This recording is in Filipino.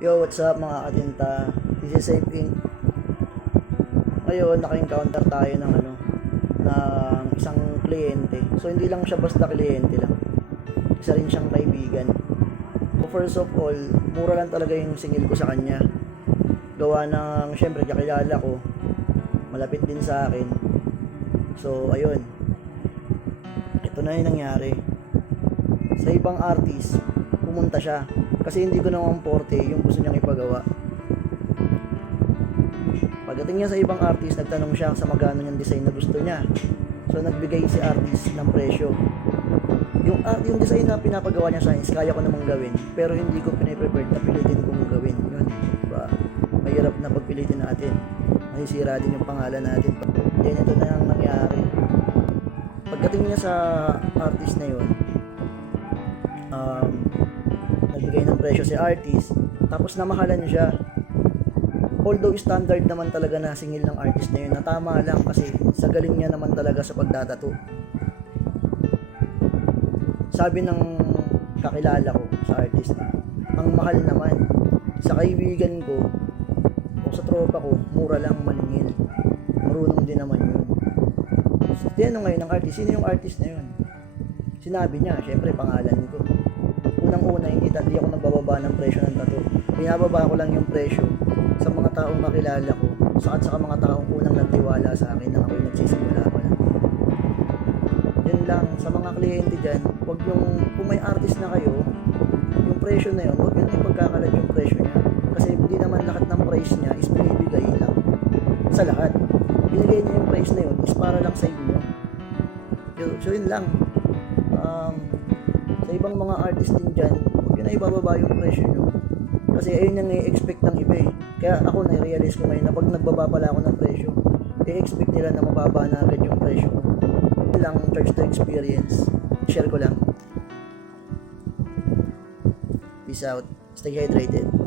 Yo, what's up mga katinta? This is Safe Inc. Ngayon, naka-encounter tayo ng ano, ng isang kliyente. So, hindi lang siya basta kliyente lang. Isa rin siyang kaibigan. So, first of all, mura lang talaga yung singil ko sa kanya. Gawa ng, syempre, kakilala ko. Malapit din sa akin. So, ayun. Ito na yung nangyari. Sa ibang artist, pumunta siya. Kasi hindi ko naman forte yung gusto niyang ipagawa. Pagdating niya sa ibang artist, nagtanong siya sa magkano yung design na gusto niya. So nagbigay si artist ng presyo. Yung art, yung design na pinapagawa niya sa akin, kaya ko namang gawin, pero hindi ko piniprepared na pilitin kong gawin. Yun, diba? Mahirap na pagpilitin natin. Masisira din yung pangalan natin. Then ito na ang nangyari. Pagdating niya sa artist na yun, um, presyo si artist, tapos namahalan siya. Although standard naman talaga na singil ng artist na yun, na tama lang kasi sa galing niya naman talaga sa pagdatato. Sabi ng kakilala ko sa artist na, ang mahal naman sa kaibigan ko o sa tropa ko, mura lang maningil. Marunong din naman yun. So, tinanong ngayon ng artist, sino yung artist na yun? Sinabi niya, syempre pangalan ko. Unang-una, hindi, hindi ako nagbababa ng presyo ng tattoo. Binababa ko lang yung presyo sa mga taong makilala ko, saka sa mga taong unang nagtiwala sa akin nang ako'y nagsisimula pa lang. Yun lang, sa mga kliyente dyan, huwag yung, kung may artist na kayo, yung presyo na yun, huwag yun ipagkakalat yung presyo niya. Kasi hindi naman lahat ng price niya is binibigay lang sa lahat. Binigay niya yung price na yun is para lang sa inyo. So, so yun lang. Um, sa ibang mga artist din dyan, huwag yun na ibababa yung presyo nyo. Kasi ayun yung i-expect ng iba eh. Kaya ako na-realize ko ngayon na pag nagbaba pala ako ng presyo, i-expect nila na mababa na agad yung presyo ko. Lang, charge to experience. Share ko lang. Peace out. Stay hydrated.